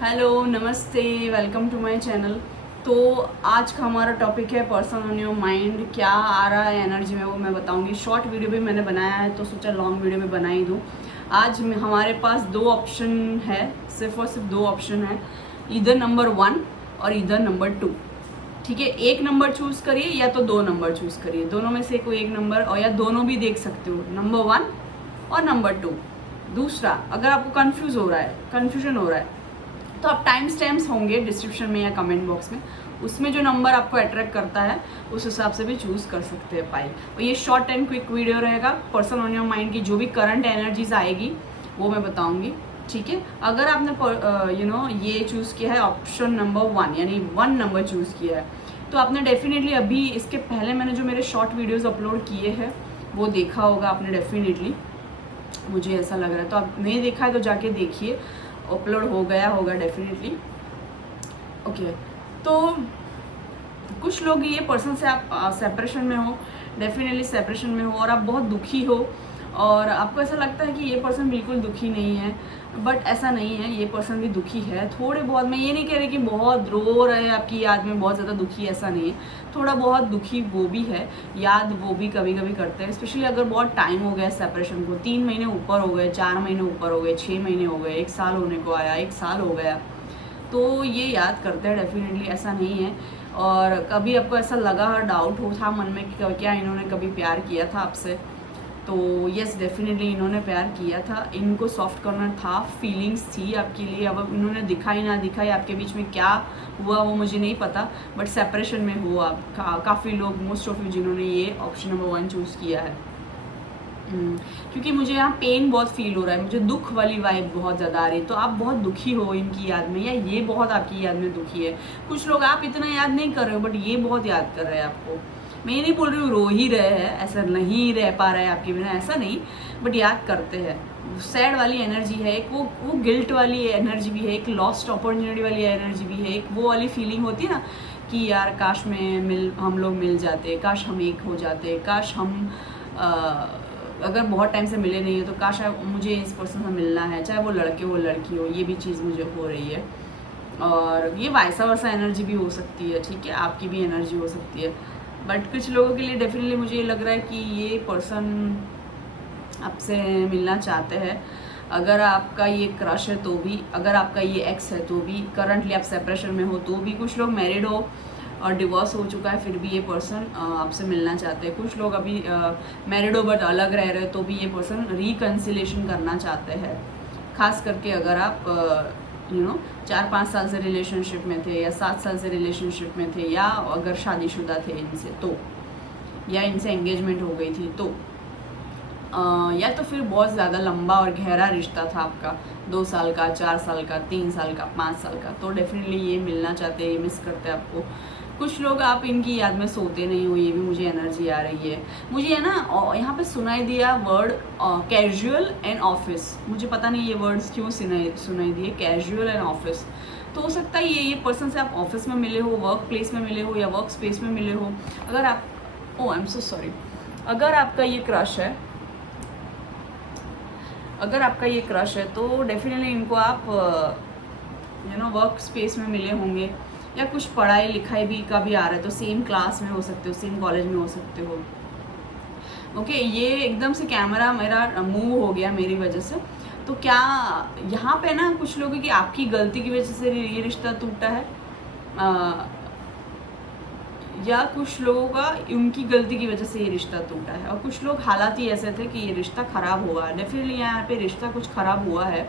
Hello, नमस्ते, welcome to my channel. तो आज का हमारा टॉपिक है पर्सन ऑन योर माइंड। क्या आ रहा है एनर्जी में वो मैं बताऊंगी। शॉर्ट वीडियो भी मैंने बनाया है तो सोचा लॉन्ग वीडियो में बना ही दूँ। आज हमारे पास दो ऑप्शन है, सिर्फ और सिर्फ दो ऑप्शन है, इधर नंबर 1 और इधर नंबर 2। ठीक है, एक नंबर चूज़ करिए या तो दो नंबर चूज़ करिए, दोनों में से कोई एक नंबर, और या दोनों भी देख सकते हो, नंबर 1 और नंबर 2। दूसरा, अगर आपको कन्फ्यूजन हो रहा है तो आप टाइम स्टैम्प्स होंगे डिस्क्रिप्शन में या कमेंट बॉक्स में, उसमें जो नंबर आपको अट्रैक्ट करता है उस हिसाब से भी चूज़ कर सकते हैं पाइल। और ये शॉर्ट एंड क्विक वीडियो रहेगा। पर्सन ऑन योर माइंड की जो भी करंट एनर्जीज आएगी वो मैं बताऊंगी। ठीक है, अगर आपने ये चूज़ किया है ऑप्शन नंबर 1 यानी 1 नंबर चूज़ किया है तो आपने डेफिनेटली अभी इसके पहले मैंने जो मेरे शॉर्ट वीडियोज़ अपलोड किए हैं वो देखा होगा आपने डेफिनेटली, मुझे ऐसा लग रहा है। तो आप नहीं देखा है तो जाके देखिए, अपलोड हो गया होगा डेफिनेटली। ओके, तो कुछ लोग ये पर्सन से आप सेपरेशन में हो, डेफिनेटली सेपरेशन में हो और आप बहुत दुखी हो और आपको ऐसा लगता है कि ये पर्सन बिल्कुल दुखी नहीं है, बट ऐसा नहीं है, ये पर्सन भी दुखी है थोड़े बहुत। मैं ये नहीं कह रही कि बहुत रो रहे हैं आपकी याद में, बहुत ज़्यादा दुखी, ऐसा नहीं है। थोड़ा बहुत दुखी वो भी है, याद वो भी कभी कभी करते हैं, स्पेशली अगर बहुत टाइम हो गया सेपरेशन को, 3 महीने ऊपर हो गए, 4 महीने ऊपर हो गए, 6 महीने हो गए, 1 साल होने को आया, 1 साल हो गया, तो ये याद करते हैं डेफिनेटली, ऐसा नहीं है। और कभी आपको ऐसा लगा, डाउट हो था मन में कि क्या इन्होंने कभी प्यार किया था आपसे, तो यस डेफिनेटली इन्होंने प्यार किया था, इनको सॉफ्ट कॉर्नर था, फीलिंग्स थी आपके लिए। अब इन्होंने दिखाई ना दिखाई, आपके बीच में क्या हुआ वो मुझे नहीं पता, बट सेपरेशन में हो आप। काफ़ी लोग, मोस्ट ऑफ यू जिन्होंने ये ऑप्शन नंबर 1 चूज़ किया है। क्योंकि मुझे यहाँ पेन बहुत फील हो रहा है, मुझे दुख वाली वाइब बहुत ज़्यादा आ रही है। तो आप बहुत दुखी हो इनकी याद में, या ये बहुत आपकी याद में दुखी है। कुछ लोग आप इतना याद नहीं कर रहे हो बट ये बहुत याद कर रहे हैं आपको। मैं ये नहीं बोल रही हूँ रो ही रहे हैं, ऐसा नहीं रह पा रहा है आपके बिना, ऐसा नहीं, बट याद करते हैं। सैड वाली एनर्जी है एक, वो गिल्ट वाली एनर्जी भी है, एक लॉस्ट अपॉर्चुनिटी वाली एनर्जी भी है, एक वो वाली फीलिंग होती है ना कि यार काश हम लोग मिल जाते, काश हम एक हो जाते, काश हम अगर बहुत टाइम से मिले नहीं है तो काश मुझे इस पर्सन से मिलना है, चाहे वो लड़के हो लड़की हो, ये भी चीज़ मुझे हो रही है। और ये वाइसा वर्सा एनर्जी भी हो सकती है, ठीक है, आपकी भी एनर्जी हो सकती है। बट कुछ लोगों के लिए डेफिनेटली मुझे ये लग रहा है कि ये पर्सन आपसे मिलना चाहते हैं। अगर आपका ये क्रश है तो भी, अगर आपका ये एक्स है तो भी, करंटली आप सेपरेशन में हो तो भी, कुछ लोग मैरिड हो और डिवोर्स हो चुका है फिर भी ये पर्सन आपसे मिलना चाहते हैं। कुछ लोग अभी मैरिड हो बट अलग रह रहे तो भी ये पर्सन रिकन्सिलेशन करना चाहते हैं। खास करके अगर आप 4-5 साल से रिलेशनशिप में थे या 7 साल से रिलेशनशिप में थे, या अगर शादीशुदा थे इनसे तो, या इनसे एंगेजमेंट हो गई थी तो, या तो फिर बहुत ज़्यादा लंबा और गहरा रिश्ता था आपका, 2 साल का, 4 साल का, 3 साल का, 5 साल का, तो डेफिनेटली ये मिलना चाहते हैं, ये मिस करते हैं आपको। कुछ लोग आप इनकी याद में सोते नहीं हो, ये भी मुझे एनर्जी आ रही है। मुझे है ना यहाँ पे सुनाई दिया वर्ड कैजुअल एंड ऑफिस, मुझे पता नहीं ये वर्ड्स क्यों सुनाई दिए, कैजुअल एंड ऑफिस। तो हो सकता है ये पर्सन से आप ऑफिस में मिले हो, वर्क प्लेस में मिले हो या वर्क स्पेस में मिले हो। अगर आप आई एम सो सॉरी, अगर आपका ये क्रश है तो डेफिनेटली इनको आप वर्क स्पेस में मिले होंगे, या कुछ पढ़ाई लिखाई भी का भी आ रहा है तो सेम क्लास में हो सकते हो, सेम कॉलेज में हो सकते हो। ओके, ये एकदम से कैमरा मेरा मूव हो गया मेरी वजह से, तो क्या यहाँ पे ना कुछ लोगों की आपकी गलती की वजह से ये रिश्ता टूटा है, या कुछ लोगों का उनकी गलती की वजह से ये रिश्ता टूटा है, और कुछ लोग हालात ही ऐसे थे कि ये रिश्ता ख़राब हुआ। डेफिनेटली यहाँ पे रिश्ता कुछ ख़राब हुआ है।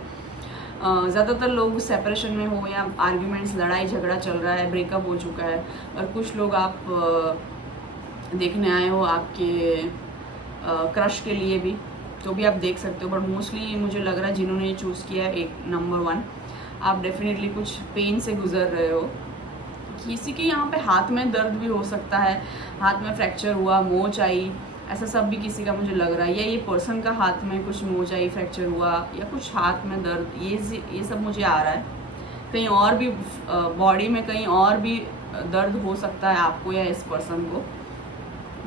ज़्यादातर लोग सेपरेशन में हो या आर्ग्यूमेंट्स, लड़ाई झगड़ा चल रहा है, ब्रेकअप हो चुका है, और कुछ लोग आप देखने आए हो आपके क्रश के लिए भी, तो भी आप देख सकते हो। बट मोस्टली मुझे लग रहा है जिन्होंने ये चूज़ किया है एक नंबर 1, आप डेफिनेटली कुछ पेन से गुजर रहे हो। किसी के यहाँ पे हाथ में दर्द भी हो सकता है, हाथ में फ्रैक्चर हुआ, मोच आई, ऐसा सब भी किसी का मुझे लग रहा है, या ये पर्सन का हाथ में कुछ मोच आई, फ्रैक्चर हुआ, या कुछ हाथ में दर्द, ये सब मुझे आ रहा है। कहीं और भी बॉडी में कहीं और भी दर्द हो सकता है आपको या इस पर्सन को,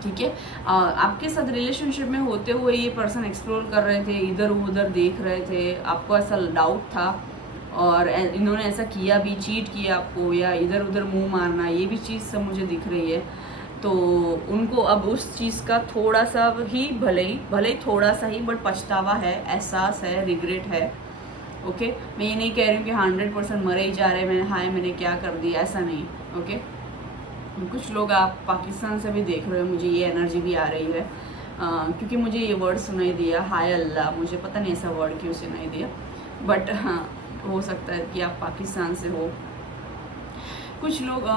ठीक है। आपके साथ रिलेशनशिप में होते हुए ये पर्सन एक्सप्लोर कर रहे थे, इधर उधर देख रहे थे, आपको ऐसा डाउट था और इन्होंने ऐसा किया भी, चीट किया आपको, या इधर उधर मुंह मारना, ये भी चीज़ सब मुझे दिख रही है। तो उनको अब उस चीज़ का थोड़ा सा ही, भले ही थोड़ा सा ही, बट पछतावा है, एहसास है, रिग्रेट है। ओके, मैं ये नहीं कह रही हूँ कि 100% मरे ही जा रहे हैं, मैंने क्या कर दिया, ऐसा नहीं। ओके, कुछ लोग आप पाकिस्तान से भी देख रहे हो, मुझे ये एनर्जी भी आ रही है, क्योंकि मुझे ये वर्ड सुनाई दिया, हाय अल्लाह, मुझे पता नहीं ऐसा वर्ड क्यों सुनाई दिया, बट हाँ, हो सकता है कि आप पाकिस्तान से हो। कुछ लोग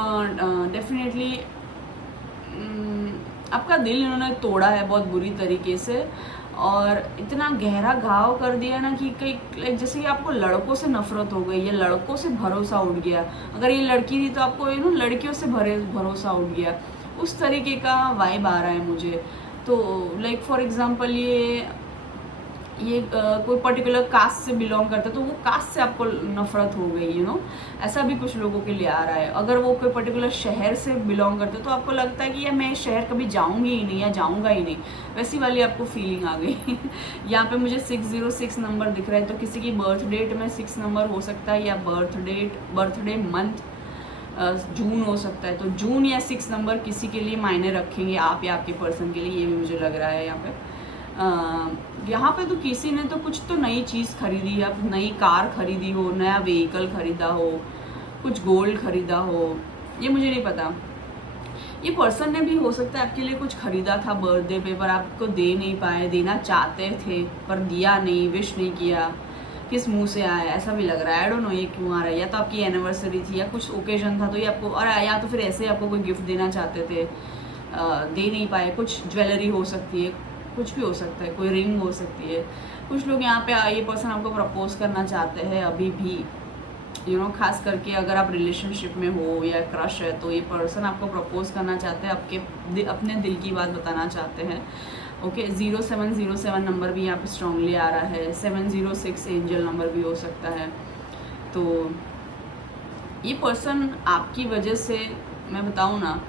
डेफिनेटली आपका दिल इन्होंने तोड़ा है बहुत बुरी तरीके से, और इतना गहरा घाव कर दिया ना कि कई, जैसे कि आपको लड़कों से नफरत हो गई, या लड़कों से भरोसा उठ गया। अगर ये लड़की थी तो आपको लड़कियों से भरोसा उठ गया, उस तरीके का वाइब आ रहा है मुझे। तो लाइक फॉर एग्जांपल ये कोई पर्टिकुलर कास्ट से बिलोंग करता है, तो वो कास्ट से आपको नफरत हो गई, ऐसा भी कुछ लोगों के लिए आ रहा है। अगर वो कोई पर्टिकुलर शहर से बिलोंग करते तो आपको लगता है कि यार मैं शहर कभी जाऊंगी ही नहीं, या जाऊंगा ही नहीं, वैसी वाली आपको फीलिंग आ गई। यहाँ पे मुझे 606 नंबर दिख रहा है, तो किसी की बर्थ डेट में 6 नंबर हो सकता है, या बर्थडे मंथ जून हो सकता है। तो जून या 6 नंबर किसी के लिए मायने रखेंगे, आप या आपके पर्सन के लिए, ये भी मुझे लग रहा है। यहाँ पे तो किसी ने तो कुछ तो नई चीज़ खरीदी है, नई कार खरीदी हो, नया व्हीकल खरीदा हो, कुछ गोल्ड खरीदा हो, ये मुझे नहीं पता। ये पर्सन ने भी हो सकता है आपके लिए कुछ खरीदा था बर्थडे पे, पर आपको दे नहीं पाए, देना चाहते थे पर दिया नहीं, विश नहीं किया, किस मुंह से आया, ऐसा भी लग रहा है। आई डोंट नो ये क्यों आ रहा है, या तो आपकी एनिवर्सरी थी, या कुछ ओकेजन था, तो ये आपको, और या तो फिर ऐसे आपको कोई गिफ्ट देना चाहते थे, दे नहीं पाए। कुछ ज्वेलरी हो सकती है, कुछ भी हो सकता है, कोई रिंग हो सकती है। कुछ लोग यहाँ पे ये पर्सन आपको प्रपोज करना चाहते हैं अभी भी, खास करके अगर आप रिलेशनशिप में हो या क्रश है, तो ये पर्सन आपको प्रपोज करना चाहते हैं, अपने दिल की बात बताना चाहते हैं। ओके, 0707 नंबर भी यहाँ पे स्ट्रांगली आ रहा है, 706 एंजल नंबर भी हो सकता है। तो ये पर्सन आपकी वजह से, मैं बताऊँ ना,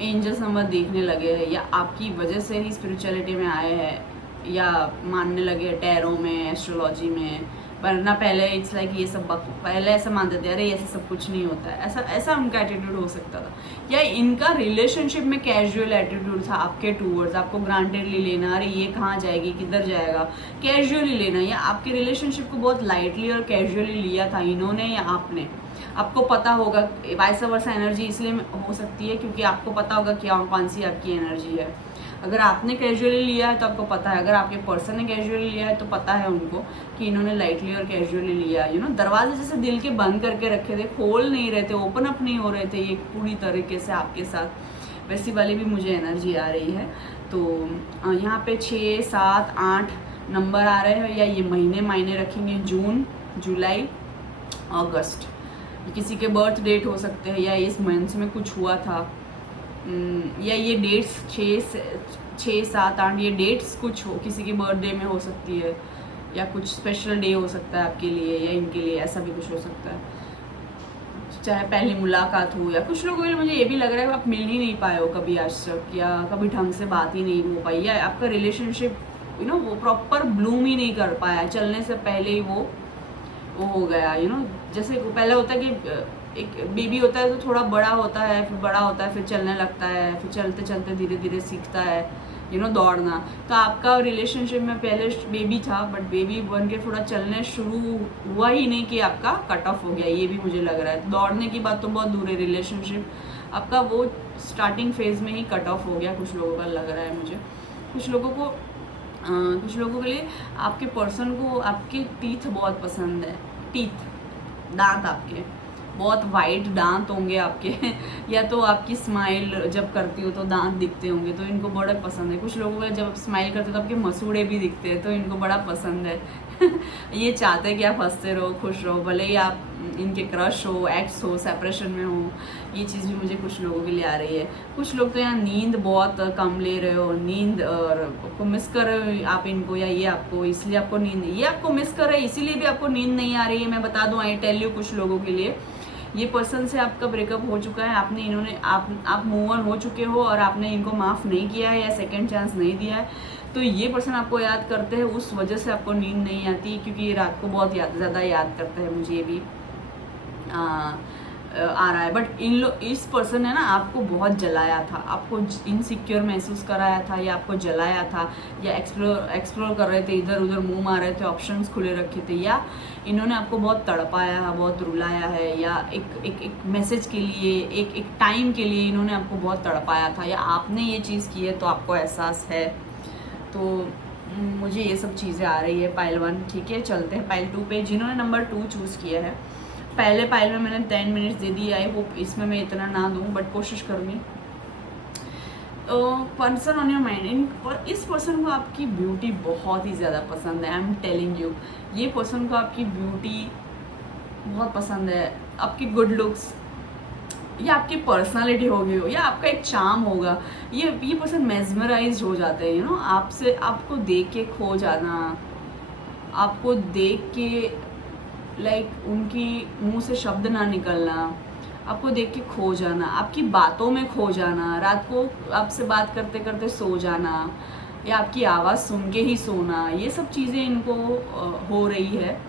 एंजल्स नंबर देखने लगे हैं, या आपकी वजह से ही स्पिरिचुअलिटी में आए हैं, या मानने लगे टैरो में, एस्ट्रोलॉजी में। वरना पहले इट्स लाइक ये सब पहले ऐसा मानते थे, अरे ऐसा सब कुछ नहीं होता है, ऐसा उनका एटीट्यूड हो सकता था। या इनका रिलेशनशिप में कैजुअल एटीट्यूड था आपके टूवर्ड्स, आपको ग्रांटेडली लेना, अरे ये कहाँ जाएगी, किधर जाएगा, कैजुअली लेना, या आपके रिलेशनशिप को बहुत लाइटली और कैजुअली लिया था इन्होंने या आपने। आपको पता होगा, वाइस वर्सा एनर्जी इसलिए हो सकती है क्योंकि आपको पता होगा क्या कौन सी आपकी एनर्जी है। अगर आपने कैजुअली लिया है तो आपको पता है, अगर आपके पर्सन ने कैजुअली लिया है तो पता है उनको कि इन्होंने लाइटली और कैजुअली लिया। दरवाजे जैसे दिल के बंद करके रखे थे, खोल नहीं रहे थे, ओपन अप नहीं हो रहे थे ये पूरी तरीके से आपके साथ, वैसी वाली भी मुझे एनर्जी आ रही है। तो यहाँ पे 6, 7, 8 नंबर आ रहे हैं, या ये महीने मायने रखेंगे, जून, जुलाई, अगस्त। किसी के बर्थ डेट हो सकते हैं, या इस मंथ में कुछ हुआ था, या ये डेट्स 6, 7, 8 ये डेट्स कुछ हो, किसी की बर्थडे में हो सकती है, या कुछ स्पेशल डे हो सकता है आपके लिए या इनके लिए, ऐसा भी कुछ हो सकता है। चाहे पहली मुलाकात हो, या कुछ लोगों के लिए मुझे ये भी लग रहा है कि आप मिल ही नहीं पाए हो कभी आज तक, या कभी ढंग से बात ही नहीं हो पाई, या आपका रिलेशनशिप वो प्रॉपर ब्लूम ही नहीं कर पाया, चलने से पहले ही वो हो गया। जैसे पहले होता है कि एक बेबी होता है तो थोड़ा बड़ा होता है, फिर बड़ा होता है, फिर चलने लगता है, फिर चलते चलते धीरे धीरे सीखता है दौड़ना। तो आपका रिलेशनशिप में पहले बेबी था, बट बेबी बन के थोड़ा चलने शुरू हुआ ही नहीं कि आपका कट ऑफ हो गया, ये भी मुझे लग रहा है। दौड़ने की बात तो बहुत दूर है, रिलेशनशिप आपका वो स्टार्टिंग फेज में ही कट ऑफ हो गया, कुछ लोगों का लग रहा है मुझे। कुछ लोगों के लिए आपके पर्सन को आपके टीथ बहुत पसंद है, दांत आपके बहुत वाइट दांत होंगे आपके या तो आपकी स्माइल जब करती हो तो दांत दिखते होंगे, तो इनको बड़ा पसंद है। कुछ लोगों को जब स्माइल करते हो तो आपके मसूड़े भी दिखते हैं, तो इनको बड़ा पसंद है ये चाहते हैं कि आप हंसते रहो, खुश रहो, भले ही आप इनके क्रश हो, एक्स हो, सेपरेशन में हो। ये चीज़ भी मुझे कुछ लोगों के लिए आ रही है। कुछ लोग तो यहाँ नींद बहुत कम ले रहे हो, नींद और आपको मिस कर रहे हो आप इनको, या ये आपको इसलिए आपको नींद, ये आपको मिस कर रहे हैं इसीलिए भी आपको नींद नहीं आ रही है। मैं बता दूँ, आई टेल यू, कुछ लोगों के लिए ये पर्सन से आपका ब्रेकअप हो चुका है, आप मूव ऑन हो चुके हो और आपने इनको माफ़ नहीं किया है या सेकंड चांस नहीं दिया है, तो ये पर्सन आपको याद करते हैं, उस वजह से आपको नींद नहीं आती, क्योंकि ये रात को बहुत ज़्यादा याद करते हैं। मुझे ये भी आ रहा है। बट इस पर्सन ने ना आपको बहुत जलाया था, आपको इनसिक्योर महसूस कराया था, या आपको जलाया था, या एक्सप्लोर कर रहे थे, इधर उधर मुंह मार रहे थे, ऑप्शंस खुले रखे थे, या इन्होंने आपको बहुत तड़पाया है, बहुत रुलाया है, या एक मैसेज के लिए, एक टाइम के लिए इन्होंने आपको बहुत तड़पाया था, या आपने ये चीज़ की है तो आपको एहसास है। तो मुझे ये सब चीज़ें आ रही है पाइल 1। ठीक है, चलते हैं पाइल 2 पे। जिन्होंने नंबर 2 चूज़ किया है, पहले पाइल में मैंने 10 मिनट्स दे दिए, आई होप इसमें मैं इतना ना दूँ, बट कोशिश करूँगी। पर्सन ऑन योर माइंड, इस पर्सन को आपकी ब्यूटी बहुत ही ज़्यादा पसंद है। आई एम टेलिंग यू, ये पर्सन को आपकी ब्यूटी बहुत पसंद है, आपकी गुड लुक्स, या आपकी पर्सनालिटी होगी, या आपका एक चार्म होगा। ये पर्सन मेस्मराइज हो जाते हैं, आपसे, आपको देख के खो जाना, आपको देख के लाइक उनकी मुंह से शब्द ना निकलना, आपको देख के खो जाना, आपकी बातों में खो जाना, रात को आपसे बात करते करते सो जाना, या आपकी आवाज़ सुन के ही सोना, ये सब चीज़ें इनको हो रही है।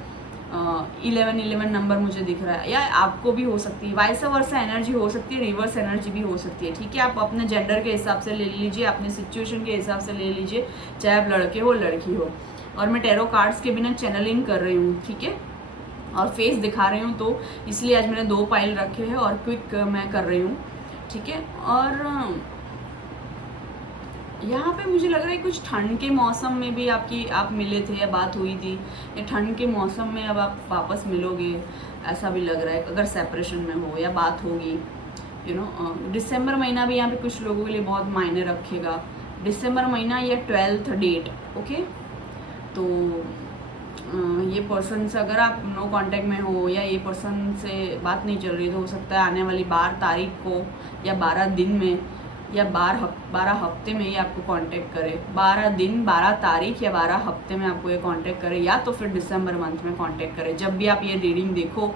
11 नंबर मुझे दिख रहा है, या आपको भी हो सकती है, वाइस वर्सा एनर्जी हो सकती है, रिवर्स एनर्जी भी हो सकती है। ठीक है, आप अपने जेंडर के हिसाब से ले लीजिए, अपने सिचुएशन के हिसाब से ले लीजिए, चाहे आप लड़के हो लड़की हो। और मैं टैरो कार्ड्स के बिना चैनलिंग कर रही हूँ, ठीक है, और फेस दिखा रही हूँ, तो इसलिए आज मैंने 2 पाइल रखे हैं और क्विक मैं कर रही हूँ। ठीक है, और यहाँ पे मुझे लग रहा है कुछ ठंड के मौसम में भी आप मिले थे या बात हुई थी, या ठंड के मौसम में अब आप वापस मिलोगे, ऐसा भी लग रहा है, अगर सेपरेशन में हो या बात होगी। दिसंबर महीना भी यहाँ पे कुछ लोगों के लिए बहुत मायने रखेगा। दिसंबर महीना या 12th डेट, ओके। तो ये पर्सन से अगर आप नो कांटेक्ट में हो, या ये पर्सन से बात नहीं चल रही, तो हो सकता है आने वाली 12 तारीख को, या 12 दिन में, या 12 हफ्ते में ये आपको कांटेक्ट करे। 12 दिन, 12 तारीख या 12 हफ्ते में आपको ये कांटेक्ट करे, या तो फिर दिसंबर मंथ में कांटेक्ट करे। जब भी आप ये रीडिंग देखो,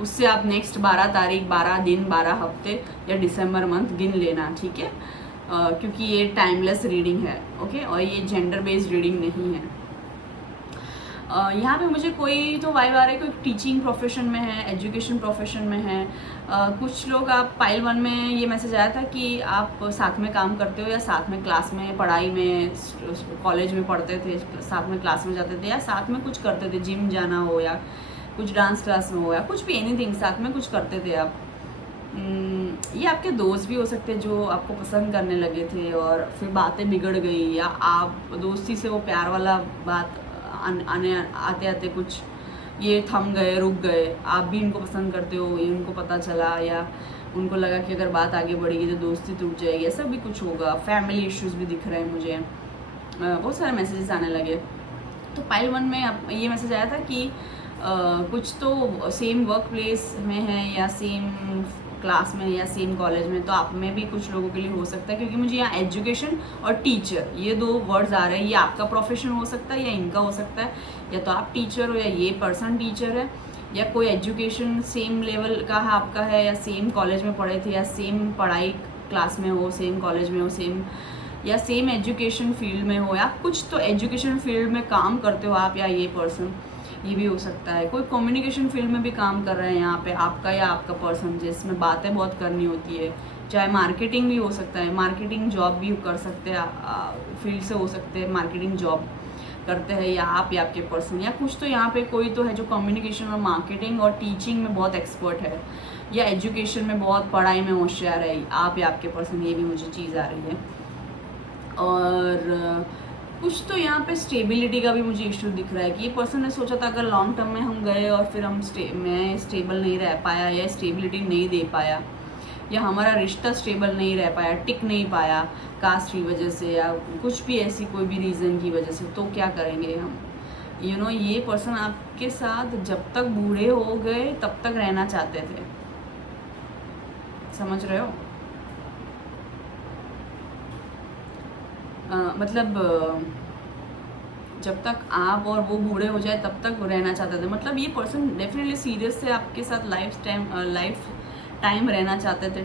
उससे आप नेक्स्ट 12 तारीख, 12 दिन, 12 हफ्ते या दिसंबर मंथ गिन लेना। ठीक है, क्योंकि ये टाइमलेस रीडिंग है, ओके, और ये जेंडर बेस्ड रीडिंग नहीं है। यहाँ पे मुझे कोई तो वाइब आ रहा है, कोई टीचिंग प्रोफेशन में है, एजुकेशन प्रोफेशन में है। कुछ लोग, आप पाइल 1 में ये मैसेज आया था कि आप साथ में काम करते हो, या साथ में क्लास में, पढ़ाई में, कॉलेज में पढ़ते थे, साथ में क्लास में जाते थे, या साथ में कुछ करते थे, जिम जाना हो, या कुछ डांस क्लास में हो, या कुछ भी, एनीथिंग, साथ में कुछ करते थे आप। ये आपके दोस्त भी हो सकते हैं जो आपको पसंद करने लगे थे और फिर बातें बिगड़ गई, या आप दोस्ती से वो प्यार वाला बात आते आते कुछ ये थम गए, रुक गए। आप भी इनको पसंद करते हो, ये उनको पता चला, या उनको लगा कि अगर बात आगे बढ़ेगी तो दोस्ती टूट जाएगी, ऐसा भी कुछ होगा। फैमिली इश्यूज भी दिख रहे हैं मुझे, बहुत सारे मैसेजेस आने लगे। तो पाइल 1 में ये मैसेज आया था कि कुछ तो सेम वर्क प्लेस में है, या सेम क्लास में, या सेम कॉलेज में, तो आप में भी कुछ लोगों के लिए हो सकता है, क्योंकि मुझे यहाँ एजुकेशन और टीचर, ये 2 वर्ड्स आ रहे हैं। ये आपका प्रोफेशन हो सकता है, या इनका हो सकता है, या तो आप टीचर हो, या ये पर्सन टीचर है, या कोई एजुकेशन सेम लेवल का है आपका है, या सेम कॉलेज में पढ़े थे, या सेम पढ़ाई क्लास में हो, सेम कॉलेज में हो, या सेम एजुकेशन फील्ड में हो, या कुछ तो एजुकेशन फील्ड में काम करते हो आप, या ये पर्सन, ये भी हो सकता है। कोई कम्युनिकेशन फील्ड में भी काम कर रहे हैं यहाँ पे, आपका या आपका पर्सन, जिसमें बातें बहुत करनी होती है। चाहे मार्केटिंग भी हो सकता है, मार्केटिंग जॉब भी कर सकते हैं, फील्ड से हो सकते हैं, मार्केटिंग जॉब करते हैं, या आप या आपके पर्सन, या कुछ तो यहाँ पे कोई तो है जो कम्युनिकेशन और मार्केटिंग और टीचिंग में बहुत एक्सपर्ट है, या एजुकेशन में बहुत, पढ़ाई में होशियार है, आप या आपके पर्सन। ये भी मुझे चीज़ आ रही है। और कुछ तो यहाँ पे स्टेबिलिटी का भी मुझे इशू दिख रहा है, कि ये पर्सन ने सोचा था अगर लॉन्ग टर्म में हम गए और फिर मैं स्टेबल नहीं रह पाया, या स्टेबिलिटी नहीं दे पाया, या हमारा रिश्ता स्टेबल नहीं रह पाया, टिक नहीं पाया कास्ट की वजह से, या कुछ भी ऐसी कोई भी रीज़न की वजह से, तो क्या करेंगे हम। ये पर्सन आपके साथ जब तक बूढ़े हो गए तब तक रहना चाहते थे, समझ रहे हो। मतलब जब तक आप और वो बूढ़े हो जाए तब तक रहना चाहते थे। मतलब ये पर्सन डेफिनेटली सीरियस है आपके साथ, लाइफ टाइम रहना चाहते थे,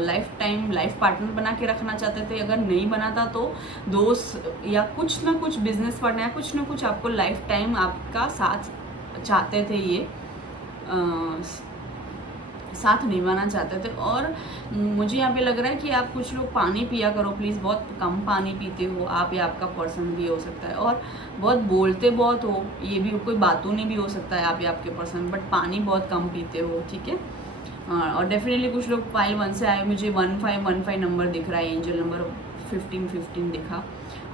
लाइफ टाइम लाइफ पार्टनर बना के रखना चाहते थे। अगर नहीं बनाता तो दोस्त या कुछ ना कुछ बिजनेस पार्टनर या कुछ ना कुछ आपको लाइफ टाइम आपका साथ चाहते थे, ये साथ निभाना चाहते थे। और मुझे यहाँ पे लग रहा है कि आप कुछ लोग पानी पिया करो प्लीज़, बहुत कम पानी पीते हो आप या आपका पर्सन भी हो सकता है, और बहुत बोलते बहुत हो, ये भी कोई बातों नहीं भी हो सकता है आप या आपके पर्सन, बट पानी बहुत कम पीते हो, ठीक है। और डेफिनेटली कुछ लोग पाइल 1 से आए, मुझे 1515 नंबर दिख रहा है, एंजल नंबर 1515 दिखा।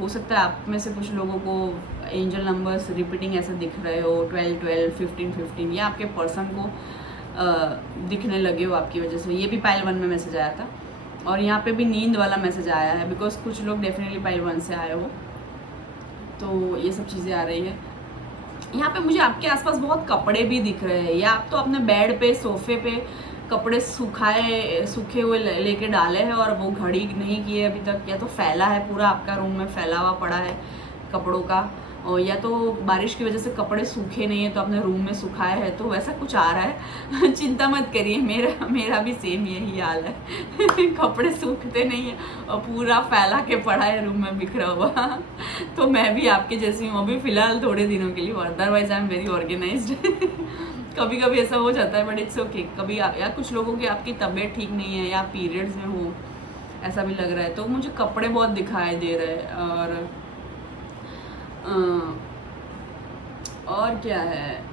हो सकता है आप में से कुछ लोगों को एंजल नंबर्स रिपीटिंग ऐसे दिख रहे हो, 12 12 15 15, या आपके पर्सन को दिखने लगे हो आपकी वजह से। ये भी पाइल 1 में मैसेज आया था, और यहाँ पे भी नींद वाला मैसेज आया है, बिकॉज कुछ लोग डेफिनेटली पाइल 1 से आए हो, तो ये सब चीज़ें आ रही है। यहाँ पे मुझे आपके आसपास बहुत कपड़े भी दिख रहे हैं, या आप तो अपने बेड पे सोफे पे कपड़े सूखे हुए लेके डाले हैं और वो घड़ी नहीं किए अभी तक, या तो फैला है पूरा आपका रूम में, फैला हुआ पड़ा है कपड़ों का, और या तो बारिश की वजह से कपड़े सूखे नहीं है तो अपने रूम में सुखाए हैं, तो वैसा कुछ आ रहा है। चिंता मत करिए, मेरा भी सेम यही हाल है। कपड़े सूखते नहीं है और पूरा फैला के पड़ा है रूम में बिखरा हुआ। तो मैं भी आपके जैसी हूँ अभी फ़िलहाल थोड़े दिनों के लिए, otherwise I am very organised. कभी कभी ऐसा हो जाता है, बट इट्स ओके। कभी या कुछ लोगों की आपकी तबीयत ठीक नहीं है या पीरियड्स में हो, ऐसा भी लग रहा है, तो मुझे कपड़े बहुत दिखाई दे रहे हैं। और क्या है,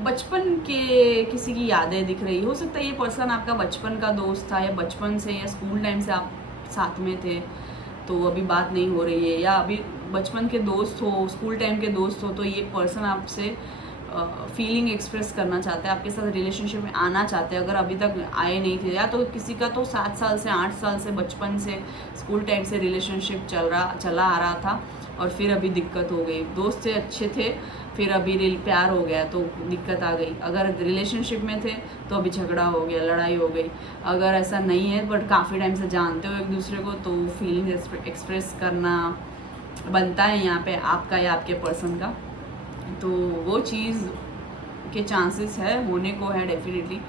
बचपन के किसी की यादें दिख रही, हो सकता है ये पर्सन आपका बचपन का दोस्त था, या बचपन से या स्कूल टाइम से आप साथ में थे तो अभी बात नहीं हो रही है, या अभी बचपन के दोस्त हो, स्कूल टाइम के दोस्त हो, तो ये पर्सन आपसे फीलिंग एक्सप्रेस करना चाहते हैं, आपके साथ रिलेशनशिप में आना चाहते हैं, अगर अभी तक आए नहीं थे। या तो किसी का तो 7 साल से 8 साल से बचपन से स्कूल टाइम से रिलेशनशिप चला आ रहा था, और फिर अभी दिक्कत हो गई। दोस्त से अच्छे थे, फिर अभी प्यार हो गया तो दिक्कत आ गई। अगर रिलेशनशिप में थे तो अभी झगड़ा हो गया, लड़ाई हो गई। अगर ऐसा नहीं है बट काफ़ी टाइम से जानते हो एक दूसरे को, तो फीलिंग एक्सप्रेस करना बनता है यहाँ पे आपका या आपके पर्सन का, तो वो चीज़ के चांसेस है, होने को है डेफिनेटली।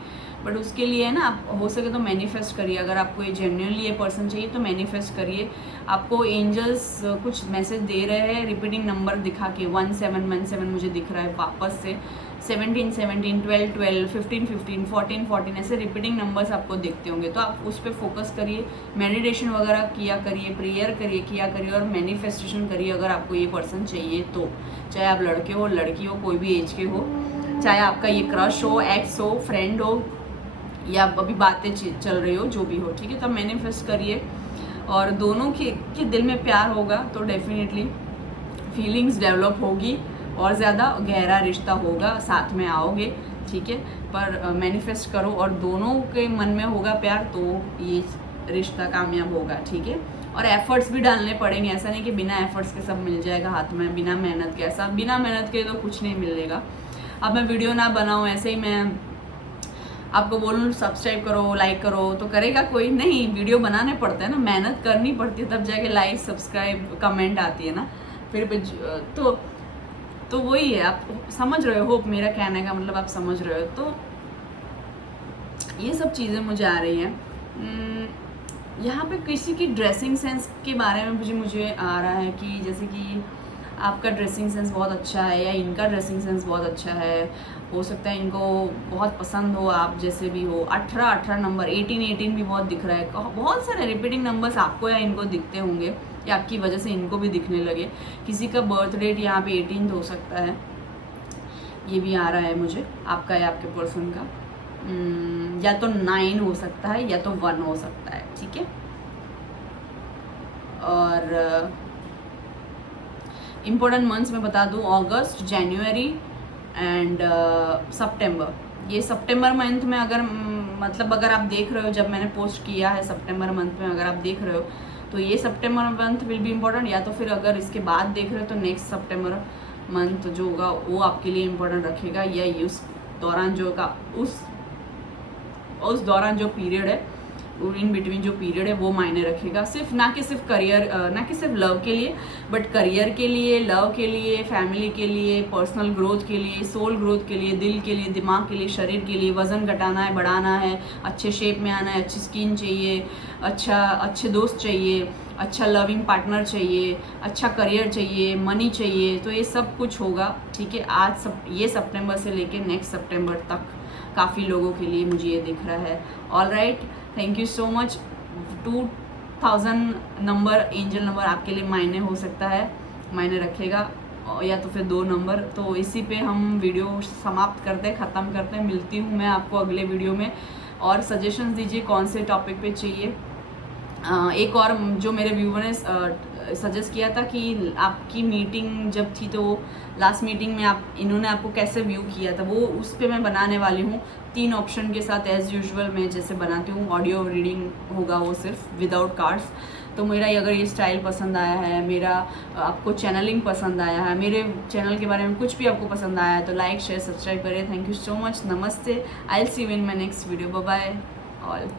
बट उसके लिए ना आप हो सके तो मैनिफेस्ट करिए। अगर आपको ये जेन्युइनली ये पर्सन चाहिए तो मैनिफेस्ट करिए। आपको एंजल्स कुछ मैसेज दे रहे हैं, रिपीटिंग नंबर दिखा के 1717 मुझे दिख रहा है वापस से, 17 17 12 12 15 15 14 14 ऐसे रिपीटिंग नंबर्स आपको दिखते होंगे, तो आप उस पर फोकस करिए, मेडिटेशन वगैरह किया करिए, प्रेयर किया करिए और मैनिफेस्टेशन करिए। अगर आपको ये पर्सन चाहिए तो, चाहे आप लड़के हो लड़की हो, कोई भी एज के हो, चाहे आपका ये क्रश हो, एक्स हो, फ्रेंड हो, या अभी बातें चल रही हो, जो भी हो, ठीक है। तब मैनिफेस्ट करिए, और दोनों के दिल में प्यार होगा तो डेफिनेटली फीलिंग्स डेवलप होगी और ज़्यादा गहरा रिश्ता होगा, साथ में आओगे, ठीक है। पर मैनिफेस्ट करो और दोनों के मन में होगा प्यार, तो ये रिश्ता कामयाब होगा, ठीक है। और एफर्ट्स भी डालने पड़ेंगे, ऐसा नहीं कि बिना एफर्ट्स के सब मिल जाएगा हाथ में, बिना मेहनत के। ऐसा बिना मेहनत के तो कुछ नहीं मिलेगा। अब मैं वीडियो ना बनाऊँ, ऐसे ही मैं आपको बोलूँ सब्सक्राइब करो, लाइक करो, तो करेगा कोई नहीं। वीडियो बनाने पड़ते हैं ना, मेहनत करनी पड़ती है, तब जाके लाइक सब्सक्राइब कमेंट आती है ना, फिर तो वही है। आप समझ रहे हो, होप मेरा कहने का मतलब आप समझ रहे हो। तो ये सब चीज़ें मुझे आ रही हैं। यहाँ पे किसी की ड्रेसिंग सेंस के बारे में मुझे आ रहा है कि जैसे कि आपका ड्रेसिंग सेंस बहुत अच्छा है, या इनका ड्रेसिंग सेंस बहुत अच्छा है, हो सकता है इनको बहुत पसंद हो, आप जैसे भी हो। 18 नंबर, 18 भी बहुत दिख रहा है। बहुत सारे रिपीटिंग नंबर्स आपको या इनको दिखते होंगे, या आपकी वजह से इनको भी दिखने लगे। किसी का बर्थ डेट यहाँ पे 18 हो सकता है, ये भी आ रहा है मुझे, आपका या आपके पर्सन का। या तो 9 हो सकता है, या तो 1 हो सकता है, ठीक है। और इम्पोर्टेंट मंथ्स में बता दूँ, अगस्त, जनवरी एंड सितंबर। ये सितंबर मंथ में अगर आप देख रहे हो, जब मैंने पोस्ट किया है सितंबर मंथ में अगर आप देख रहे हो, तो ये सितंबर मंथ विल बी इम्पोर्टेंट। या तो फिर अगर इसके बाद देख रहे हो तो नेक्स्ट सितंबर मंथ जो होगा वो आपके लिए इम्पोर्टेंट रखेगा, या उस दौरान जो का उस दौरान जो पीरियड है इन बिटवीन जो पीरियड है वो मायने रखेगा, सिर्फ ना कि सिर्फ करियर, ना कि सिर्फ लव के लिए, बट करियर के लिए, लव के लिए, फैमिली के लिए, पर्सनल ग्रोथ के लिए, सोल ग्रोथ के लिए, दिल के लिए, दिमाग के लिए, शरीर के लिए, वज़न घटाना है, बढ़ाना है, अच्छे शेप में आना है, अच्छी स्किन चाहिए, अच्छे दोस्त चाहिए, अच्छा लविंग पार्टनर चाहिए, अच्छा करियर चाहिए, मनी चाहिए, तो ये सब कुछ होगा। ठीक है, ये सितंबर से लेके नेक्स्ट सितंबर तक काफ़ी लोगों के लिए मुझे ये दिख रहा है। All right, thank you so much. 2000 number, angel number आपके लिए मायने हो सकता है, मायने रखेगा, या तो फिर 2 नंबर। तो इसी पे हम वीडियो समाप्त करते हैं, ख़त्म करते हैं। मिलती हूँ मैं आपको अगले वीडियो में, और सजेशंस दीजिए कौन से टॉपिक पे चाहिए। एक और जो मेरे व्यूवर ने सजेस्ट किया था कि आपकी मीटिंग जब थी तो लास्ट मीटिंग में इन्होंने आपको कैसे व्यू किया था, वो उस पर मैं बनाने वाली हूँ 3 ऑप्शन के साथ, एज़ यूजुअल मैं जैसे बनाती हूँ। ऑडियो रीडिंग होगा वो सिर्फ, विदाउट कार्ड्स। तो मेरा अगर ये स्टाइल पसंद आया है, मेरा आपको चैनलिंग पसंद आया है, मेरे चैनल के बारे में कुछ भी आपको पसंद आया है, तो लाइक शेयर सब्सक्राइब करिए। थैंक यू सो मच, नमस्ते। I will see you in my next video, bye bye all.